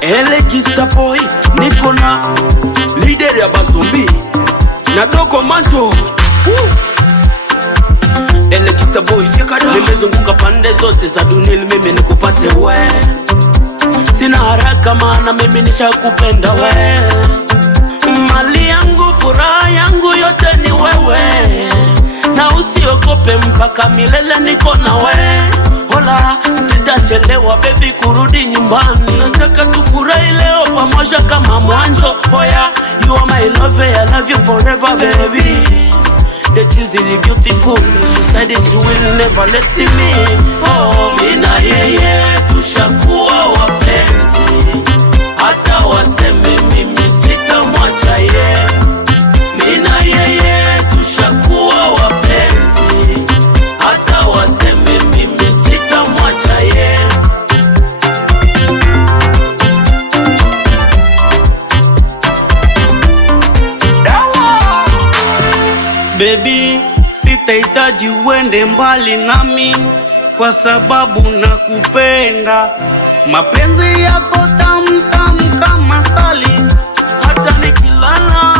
Elegista boy, niko na leader ya bazombi na Dogo Manjo. Elegista boy, nimezunguka pande zote za dunia mimi nikupate we. Sina haraka maana mimi nishakupenda we. Mali yangu, furaha yangu yote ni wewe, na usiogope mpaka milele niko na we. Hola, sitachelewa baby kurudi nyumbani. Nataka tufurahi leo pamoja kama mwanzo. Oh yeah, you are my love, I love you forever baby. That is really beautiful. She said that she will never let me. Oh, mina yeye tushakuwa wapenzi, hata waseme mimi sitamwacha ye. Mina yeye tushakuwa wapenzi, hata waseme mimi sitamwacha ye. Baby, sitahitaji uende mbali nami, kwa sababu nakupenda. Mapenzi yako tamu tamu kama sali, hata nikilala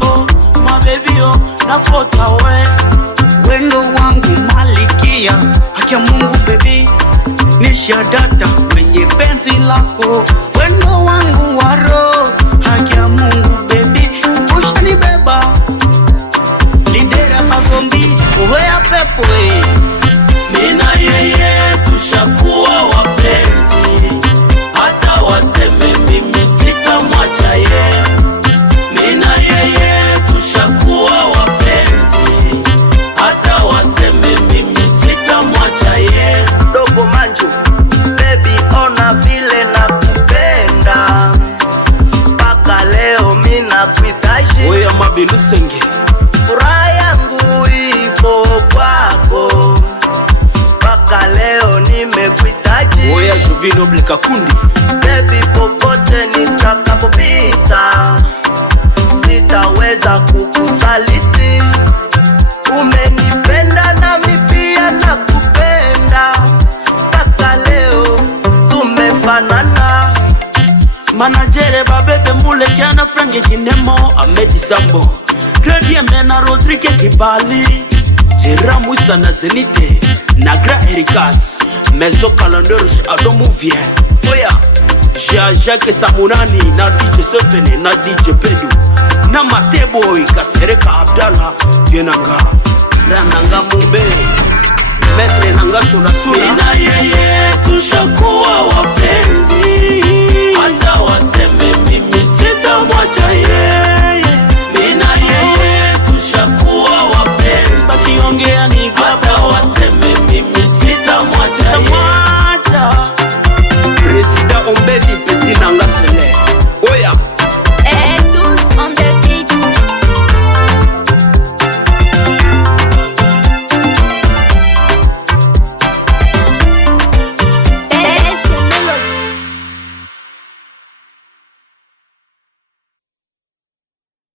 oh my baby oh napota we. Wendo wangu malikia, haki ya Mungu baby, nishadata kwenye penzi lako. Wendo wangu waro, haki ya Mungu baby, ushanibeba lidera mazombi uwea pepo we. Mina yeye tushakuwa wapenzi, hata waseme mimi sitamwacha ye. Mina yeye tushakuwa wapenzi, hata waseme mimi sitamwacha ye. Dogo Manjo, baby ona vile nakupenda, mpaka leo mina kuitaji. Oya mabilusenge, furaha yangu ipo kwako, mpaka leo nimekuitaji. oya Juvino Bleka Kundi, baby popote nitakapopita sitaweza kukusaliti. Umenipenda nami pia nakupenda, mpaka leo tumefanana. manajere babebe mbule kiana frange kinemo Amedi Sambo Gradie Mena Rodrike Kibali Jera Musa na Zenite Nagra Erikas Mezo Kalanderush Adomuvie. Oya Jacques Samunani na DJ Sofene na DJ Pedu na Mateboy Kasereka Abdallah Vienanga Rananga Mumbe Metre Nanga Suna Suna. Mina yeye tushakuwa wapenzi,